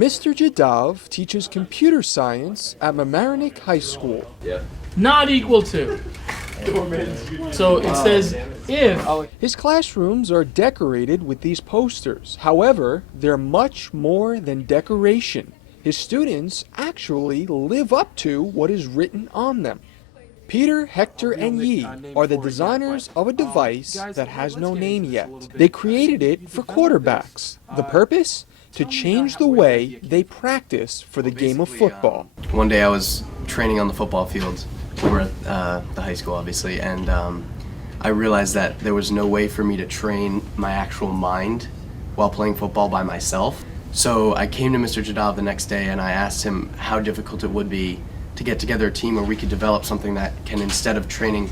Mr. Jadov teaches computer science at Mamaroneck High School. Not equal to. So it says if. His classrooms are decorated with these posters. However, they're much more than decoration. His students actually live up to what is written on them. Peter, Hector, and Yi are the designers of a device that has no name yet. They created it for quarterbacks. The purpose? To change the way they practice for the game of football. One day I was training on the football field. We were at the high school, obviously, and I realized that there was no way for me to train my actual mind while playing football by myself. So I came to Mr. Jadov the next day and I asked him how difficult it would be to get together a team where we could develop something that can, instead of training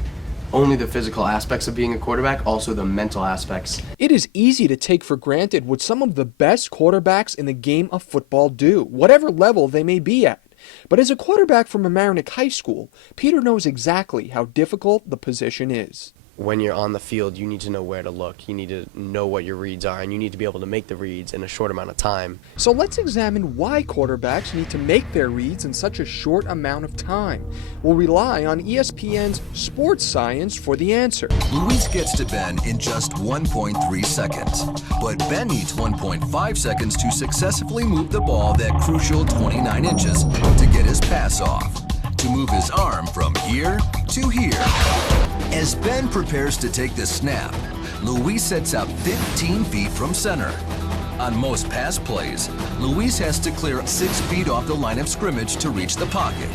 only the physical aspects of being a quarterback, also the mental aspects. It is easy to take for granted what some of the best quarterbacks in the game of football do, whatever level they may be at. But as a quarterback from Mamaroneck High School, Peter knows exactly how difficult the position is. When you're on the field, you need to know where to look. You need to know what your reads are, and you need to be able to make the reads in a short amount of time. So let's examine why quarterbacks need to make their reads in such a short amount of time. We'll rely on ESPN's Sports Science for the answer. Luis gets to Ben in just 1.3 seconds, but Ben needs 1.5 seconds to successfully move the ball that crucial 29 inches to get his pass off, to move his arm from here to here. As Ben prepares to take the snap, Luis sets out 15 feet from center. On most pass plays, Luis has to clear 6 feet off the line of scrimmage to reach the pocket.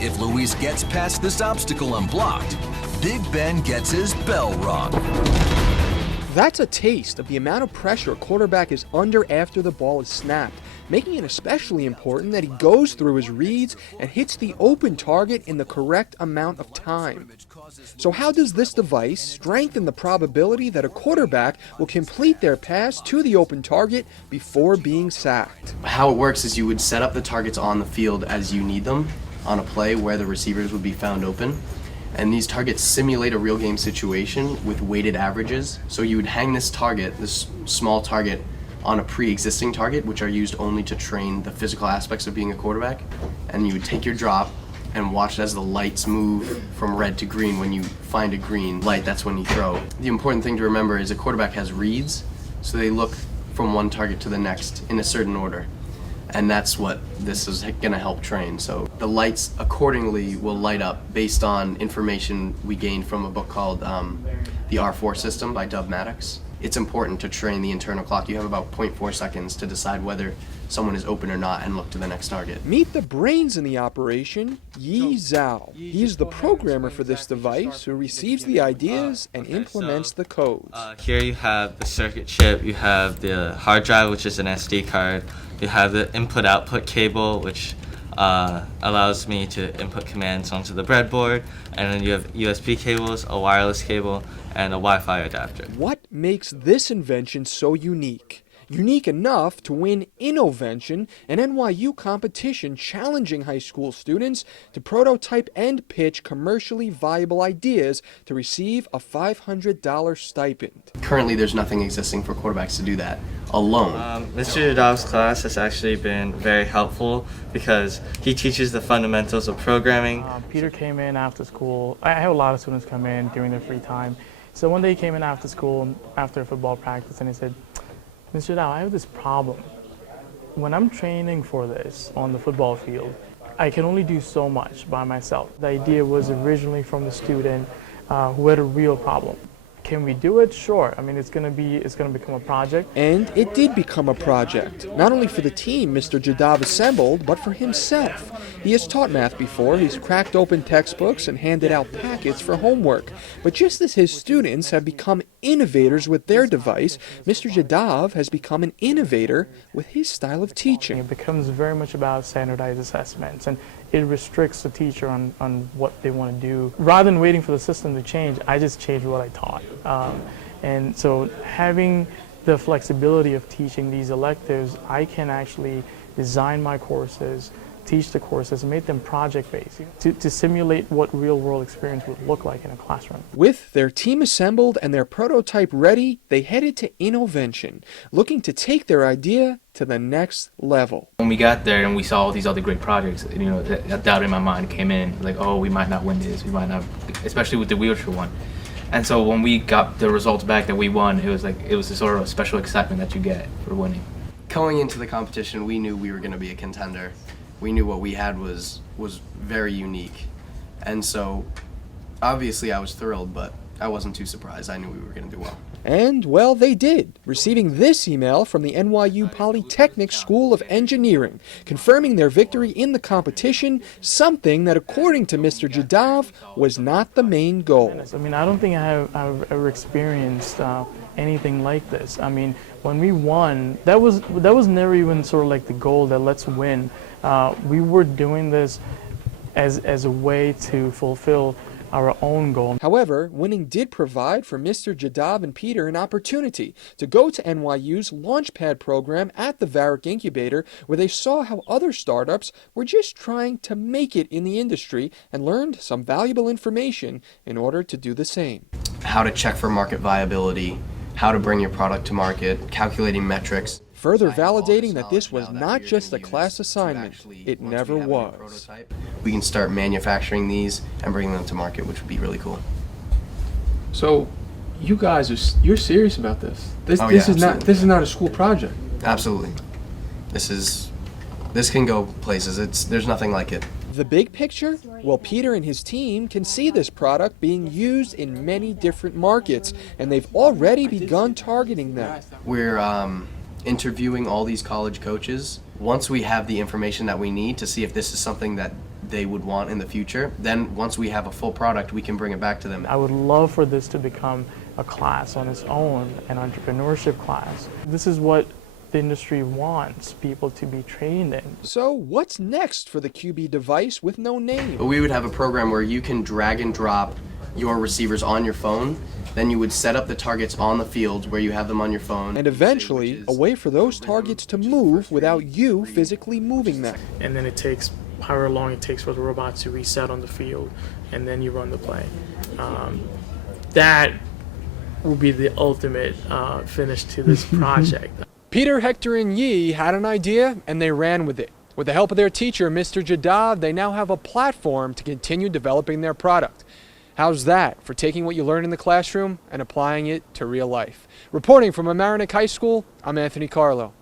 If Luis gets past this obstacle unblocked, Big Ben gets his bell rung. That's a taste of the amount of pressure a quarterback is under after the ball is snapped, making it especially important that he goes through his reads and hits the open target in the correct amount of time. So how does this device strengthen the probability that a quarterback will complete their pass to the open target before being sacked? How it works is you would set up the targets on the field as you need them on a play where the receivers would be found open. And these targets simulate a real game situation with weighted averages. So you would hang this target, this small target, on a pre-existing target, which are used only to train the physical aspects of being a quarterback. And you would take your drop and watch as the lights move from red to green. When you find a green light, that's when you throw. The important thing to remember is a quarterback has reads, so they look from one target to the next in a certain order. And that's what this is going to help train. So the lights accordingly will light up based on information we gained from a book called The R4 System by Dov Maddox. It's important to train the internal clock. You have about 0.4 seconds to decide whether someone is open or not and look to the next target. Meet the brains in the operation, Yi Zhao. He is the programmer for this device who receives the ideas and implements the codes. Here you have the circuit chip, you have the hard drive, which is an SD card, you have the input-output cable, which allows me to input commands onto the breadboard, and then you have USB cables, a wireless cable, and a Wi-Fi adapter. What makes this invention so unique? Unique enough to win Invention, an NYU competition challenging high school students to prototype and pitch commercially viable ideas to receive a $500 stipend. Currently, there's nothing existing for quarterbacks to do that alone. Mr. Jadav's class has actually been very helpful because he teaches the fundamentals of programming. Peter came in after school. I have a lot of students come in during their free time. So one day he came in after school, after football practice, and he said, Mr. Zhao, I have this problem. When I'm training for this on the football field, I can only do so much by myself. The idea was originally from the student who had a real problem. Can we do it? Sure. I mean, it's gonna become a project. And it did become a project, not only for the team Mr. Jadov assembled, but for himself. He has taught math before, he's cracked open textbooks and handed out packets for homework. But just as his students have become innovators with their device, Mr. Jadov has become an innovator with his style of teaching. It becomes very much about standardized assessments, and it restricts the teacher on what they want to do. Rather than waiting for the system to change, I just changed what I taught. And so having the flexibility of teaching these electives, I can actually design my courses, teach the courses, made them project-based to simulate what real-world experience would look like in a classroom. With their team assembled and their prototype ready, they headed to invention, looking to take their idea to the next level. When we got there and we saw all these other great projects, that doubt in my mind came in, like, oh, we might not win this, we might not, especially with the wheelchair one. And so when we got the results back that we won, it was a sort of a special excitement that you get for winning. Going into the competition, we knew we were going to be a contender. We knew what we had was very unique. And so, obviously I was thrilled, but I wasn't too surprised. I knew we were going to do well. And, well, they did, receiving this email from the NYU Polytechnic School of Engineering, confirming their victory in the competition, something that, according to Mr. Jadov, was not the main goal. I mean, I don't think I've ever experienced anything like this. I mean, when we won, that was never even sort of like the goal that let's win. We were doing this as a way to fulfill our own goal. However, winning did provide for Mr. Jadov and Peter an opportunity to go to NYU's Launchpad program at the Varick Incubator, where they saw how other startups were just trying to make it in the industry and learned some valuable information in order to do the same. How to check for market viability, how to bring your product to market, calculating metrics. Further validating that this was not just a class assignment. It never was. We can start manufacturing these and bringing them to market, which would be really cool. So, you guys you're serious about this? This is not a school project. Absolutely. This can go places. There's nothing like it. The big picture? Well, Peter and his team can see this product being used in many different markets, and they've already begun targeting them. We're interviewing all these college coaches. Once we have the information that we need to see if this is something that they would want in the future, then once we have a full product, we can bring it back to them. I would love for this to become a class on its own, an entrepreneurship class. This is what the industry wants people to be trained in. So what's next for the QB device with no name? But we would have a program where you can drag and drop your receivers on your phone. Then you would set up the targets on the field where you have them on your phone. And eventually, a way for those targets to move without you physically moving them. And then it takes however long it takes for the robot to reset on the field, and then you run the play. That will be the ultimate finish to this project. Peter, Hector, and Yi had an idea, and they ran with it. With the help of their teacher, Mr. Jadov, they now have a platform to continue developing their product. How's that for taking what you learn in the classroom and applying it to real life? Reporting from Mamaroneck High School, I'm Anthony Carlo.